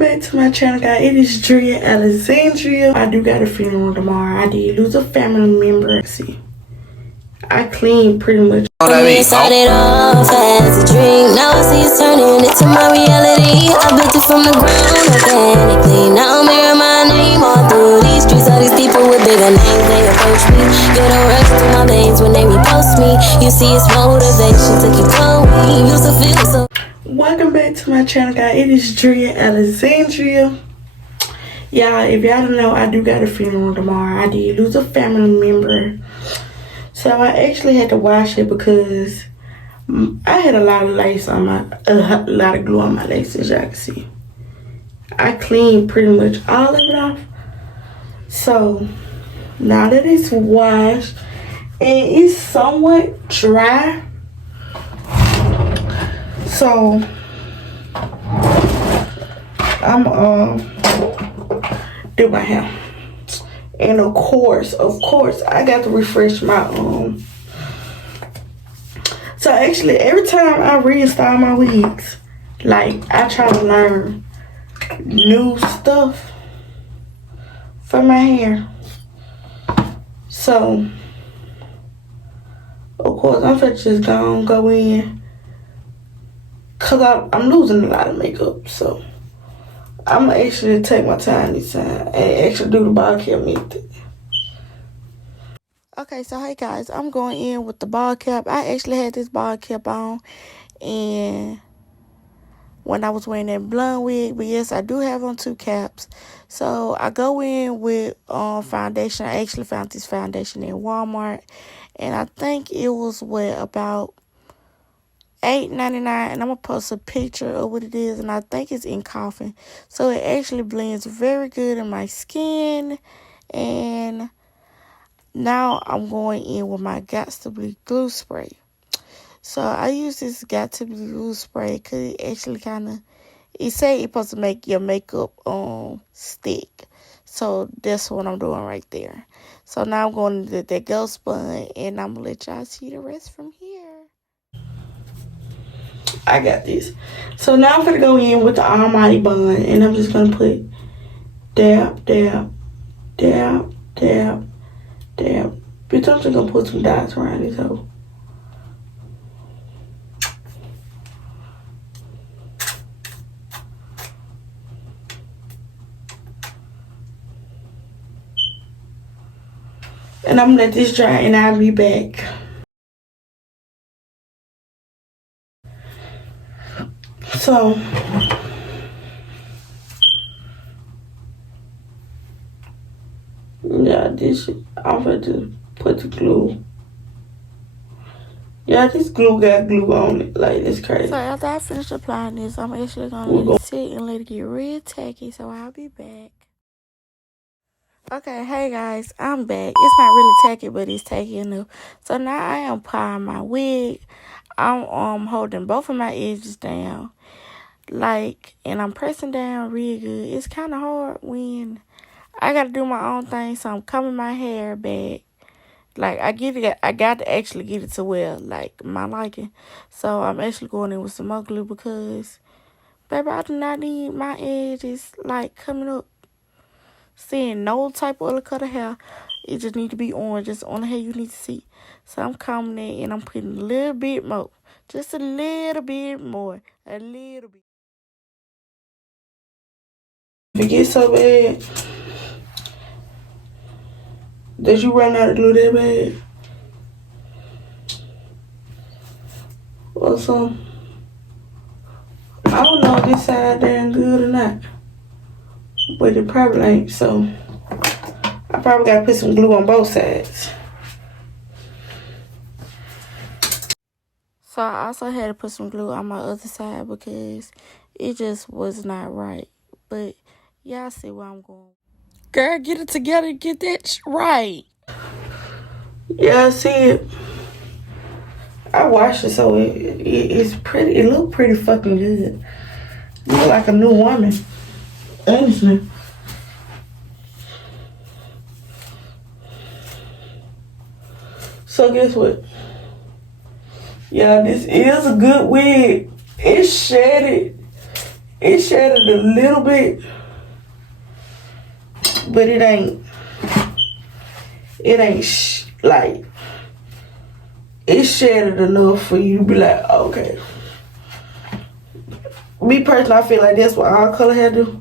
back to my channel, guys. It is Driaa'Alexandriaa. I do got a funeral tomorrow. I did lose a family member. See, I cleaned pretty much. It started off as a dream. Now I see it's turning into my reality. I built it from the ground organically. Now I'm hearing my name all through these streets. All these people with bigger names, they approach me. Get a rush through my veins when they repost me. You see it's motivation to keep going. Used to feel so. Welcome back to my channel, guys. It is Driaa'Alexandriaa. Y'all, if y'all don't know, I do got a funeral tomorrow. I did lose a family member. So I actually had to wash it because I had a lot of lace on a lot of glue on my lace, as y'all can see. I cleaned pretty much all of it off. So now that it's washed and it's somewhat dry, so I'm do my hair. And of course, I got to refresh my So actually, every time I reinstall my wigs, like I try to learn new stuff for my hair. So of course, I'm finna just go in, cause I'm losing a lot of makeup. So I'm gonna actually take my time this time and actually do the bald cap method. Okay, so hey guys, I'm going in with the bald cap. I actually had this bald cap on and when I was wearing that blonde wig, but yes, I do have on two caps. So I go in with foundation. I actually found this foundation in Walmart and I think it was about $8.99, and I'm gonna post a picture of what it is, and I think it's in coffin, so it actually blends very good in my skin. And now I'm going in with my Got to Be glue spray. So I use this Got to Be glue spray because it actually it say it's supposed to make your makeup stick, so that's what I'm doing right there. So now I'm going to that ghost bun, and I'm gonna let y'all see the rest from here. I got this. So now I'm gonna go in with the almighty bun, and I'm just gonna put dab, dab, dab, dab, dab. Bitch, I'm just gonna put some dots around this hoe. And I'm gonna let this dry, and I'll be back. So yeah, I'm going to put the glue. Yeah, this glue got glue on it. Like, it's crazy. So after I finish applying this, I'm actually gonna let it sit and let it get real tacky. So I'll be back. Okay, hey guys, I'm back. It's not really tacky, but it's tacky enough. So now I am applying my wig. I'm holding both of my edges down, and I'm pressing down real good. It's kind of hard when I gotta do my own thing, so I'm combing my hair back. I got to actually get it to where, my liking. So I'm actually going in with some more glue because, baby, I do not need my edges, coming up. Seeing no type of other color hair. It just need to be orange. Just on the hair you need to see. So I'm combing it, and I'm putting a little bit more. Just a little bit more. A little bit. If it gets so bad that you run out of glue that bad, or something, I don't know if this side damn good or not, but it probably ain't. So I probably gotta put some glue on both sides. So I also had to put some glue on my other side because it just was not right. But y'all see where I'm going. Girl, get it together, get that right. Yeah, I see it. I washed it, so it's pretty. It look pretty fucking good. You look like a new woman, honestly. So guess what? Yeah, this is a good wig. It's shaded. It shattered a little bit, but it ain't like, it's shattered enough for you to be like, okay. Me personally, I feel like that's what all color hair do.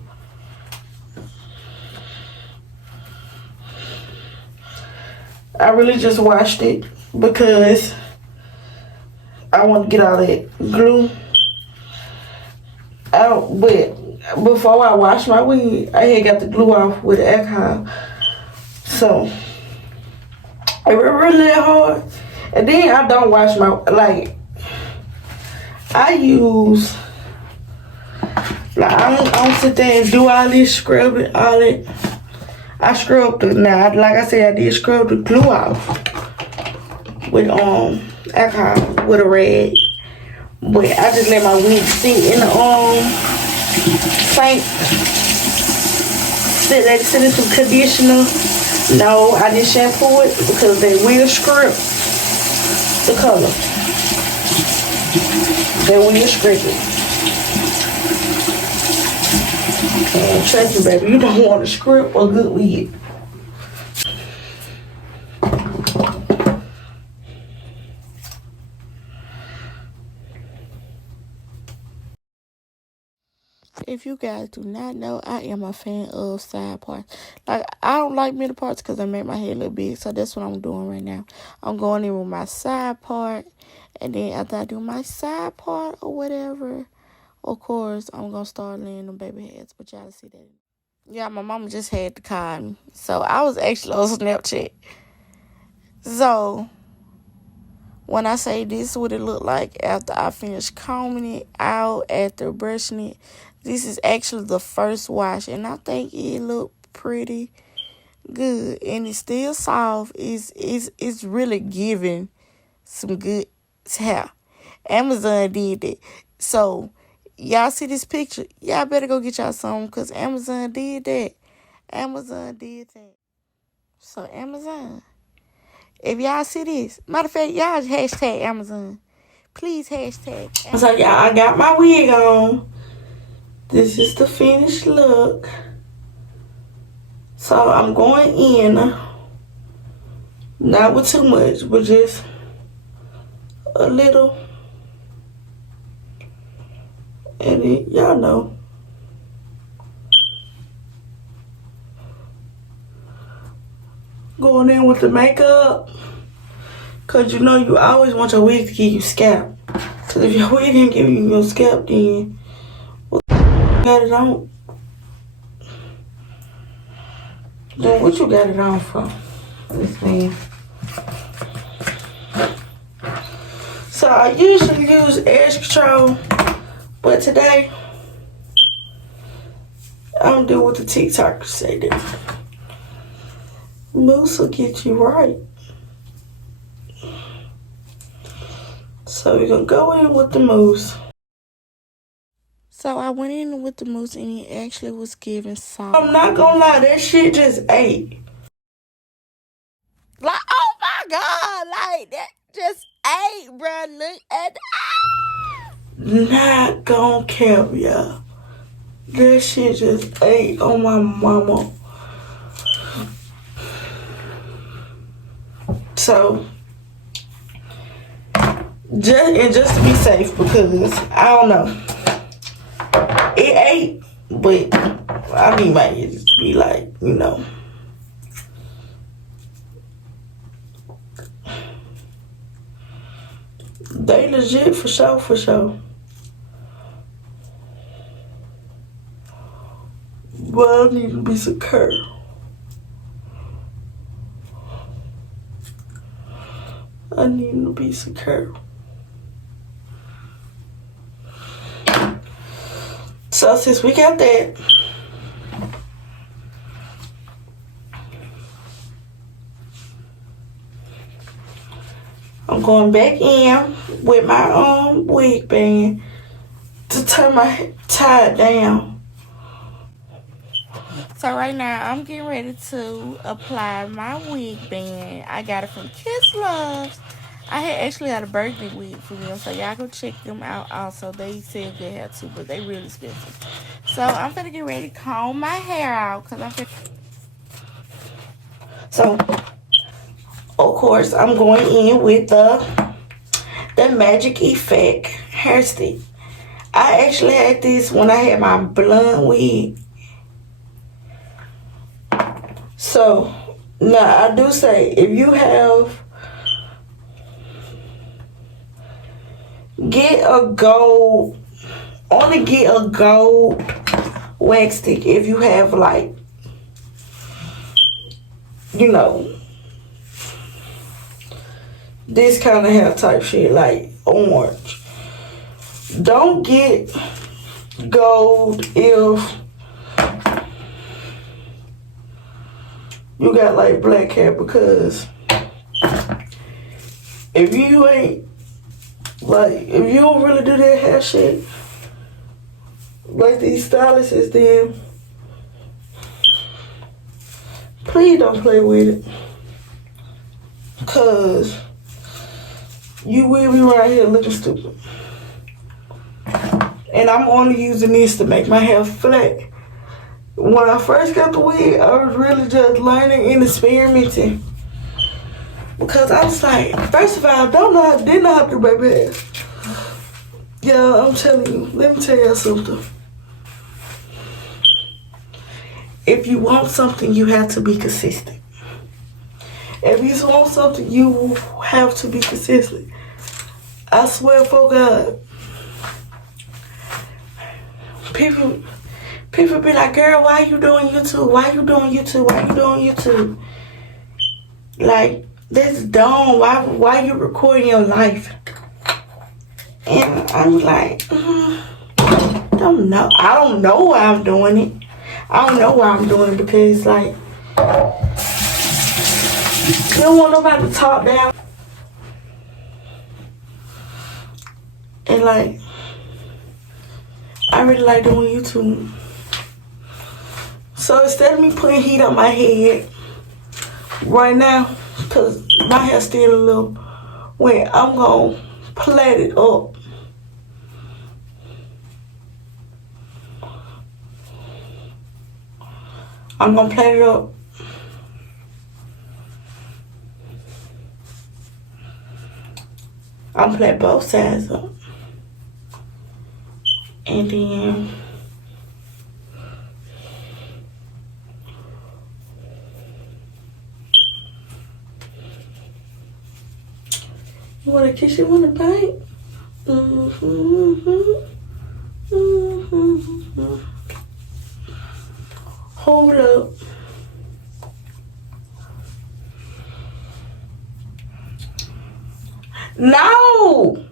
I really just washed it because I want to get all that glue out. But before I wash my wig, I had got the glue off with alcohol. So it really hard. And then I don't wash my, like, I use, like, I don't sit there and do all this scrubbing, all that. I scrubbed the, now, like I said, I did scrub the glue off with alcohol with a rag. But I just let my wig sit in the sink. Let it sit in some conditioner. No, I didn't shampoo it because they will scrub the color. They will scrape it. And trust me, baby, you don't want to scrape a good wig. If you guys do not know, I am a fan of side parts. Like, I don't like middle parts because I make my hair look big. So that's what I'm doing right now. I'm going in with my side part. And then after I do my side part or whatever, of course, I'm going to start laying them baby heads. But y'all see that. Yeah, my mama just had to call me. So I was actually on Snapchat. So when I say this is what it looked like after I finished combing it out, after brushing it, this is actually the first wash. And I think it looked pretty good. And it's still soft. It's really giving some good hair. Amazon did that. So y'all see this picture? Y'all better go get y'all some because Amazon did that. Amazon did that. So Amazon, if y'all see this, matter of fact, y'all hashtag Amazon. Please hashtag Amazon. So y'all, I got my wig on. This is the finished look. So I'm going in, not with too much, but just a little. And then, y'all know. Going in with the makeup. Because you know you always want your wig to give you scalp. Because if your wig didn't give you your scalp, then what the got it on? Then what you got it on for? This man. So I usually use edge control. But today, I'm doing what the TikTokers say do. Mousse will get you right. So we're going to go in with the mousse. So I went in with the mousse and it actually was giving soft. I'm not going to lie, that shit just ate. Like, oh my God, like that just ate, bro. Look at that. Not gonna cap, y'all. That shit just ate on my mama. So, just to be safe, because I don't know, it ate, but I need my ears to be like, you know, they legit for sure, for sure. But I need to be secure. I need to be secure. So since we got that, I'm going back in with my wig band to turn my tie down. So right now I'm getting ready to apply my wig band. I got it from Kiss Love. I had actually had a birthday wig for them, so y'all go check them out also. They sell good hair too, but they really expensive. So I'm finna get ready to comb my hair out because I'm finna. So, of course, I'm going in with the Magic Effect hair stick. I actually had this when I had my blonde wig. So, now I do say, if you have, get a gold, only get a gold wax stick if you have, like, you know, this kind of hair type shit, like orange. Don't get gold if you got like black hair, because if you ain't, like, if you don't really do that hair shit like these stylists, then please don't play with it, cause you will be right here looking stupid. And I'm only using this to make my hair flat. When I first got the wig, I was really just learning and experimenting, because I was like, first of all, didn't know how to do baby hair. Yeah, I'm telling you, let me tell you something. If you want something, you have to be consistent. If you want something, you have to be consistent. I swear for God. People be like, girl, why you doing YouTube? Why you doing YouTube? Why you doing YouTube? Like, that's dumb. Why you recording your life? And I'm like, don't know. I don't know why I'm doing it. I don't know why I'm doing it, because, like, you don't want nobody to talk down. And, like, I really like doing YouTube. So instead of me putting heat on my head right now, because my hair's still a little wet, I'm going to plait it up. I'm going to plait it up. I'm going to plait both sides up. And then you want to kiss, you want to bite? Hold up. No!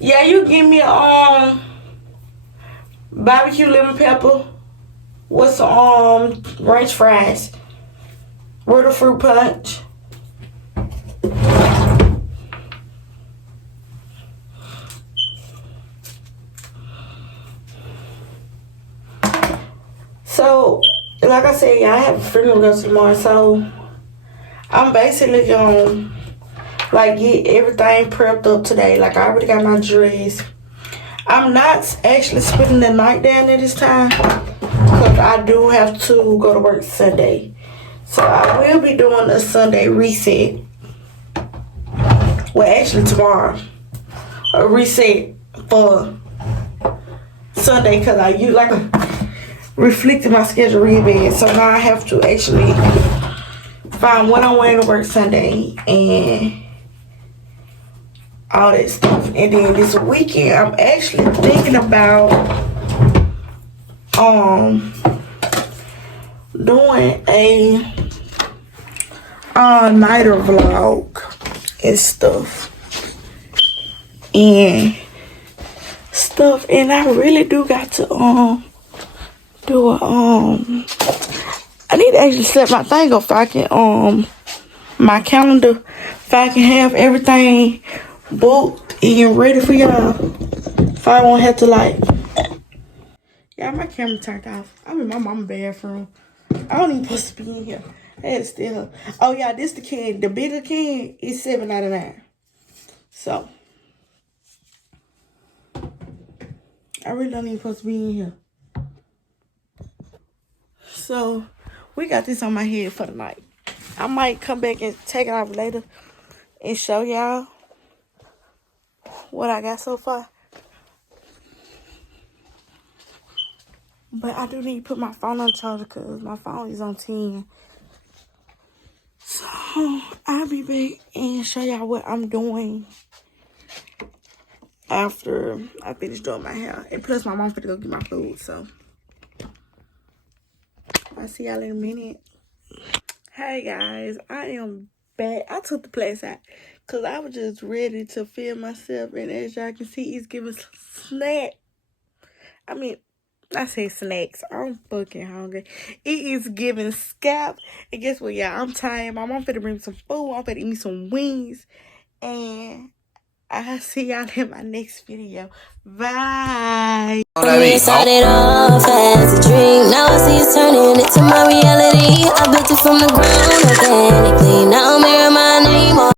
Yeah, you give me barbecue lemon pepper with some ranch fries with a fruit punch. So, like I said, yeah, I have a funeral to go to tomorrow, so I'm basically gonna like get everything prepped up today. Like, I already got my dress. I'm not actually spending the night down there this time, because I do have to go to work Sunday. So I will be doing a Sunday reset. Well, actually tomorrow, a reset for Sunday, because I use like reflected my schedule real bad. So now I have to actually find what I'm wearing to work Sunday and all that stuff. And then this weekend, I'm actually thinking about doing a nighter vlog and stuff. And I really do got to do a I need to actually set my thing up so I can my calendar if I can have everything booked and ready for y'all. If I won't have to like, yeah, my camera turned off. I'm in my mama's bathroom. I don't even supposed to be in here. I had to steal her. Oh yeah, this the can. The bigger can is $7.99. So I really don't even supposed to be in here. So we got this on my head for the night. I might come back and take it off later and show y'all what I got so far. But I do need to put my phone on charger because my phone is on 10. So I'll be back and show y'all what I'm doing after I finish doing my hair. And plus my mom's finna go get my food, so I'll see y'all in a minute. Hey guys, I am back. I took the place out because I was just ready to film myself, and as y'all can see, it's giving snack. I say snacks. I'm fucking hungry. It is giving scalp. And guess what, y'all? I'm tired. My mom finna bring me some food. I'm finna eat me some wings. And I'll see y'all in my next video. Bye. It started off as a dream. Now I see it's turning into my reality. I built it from the ground organically. Now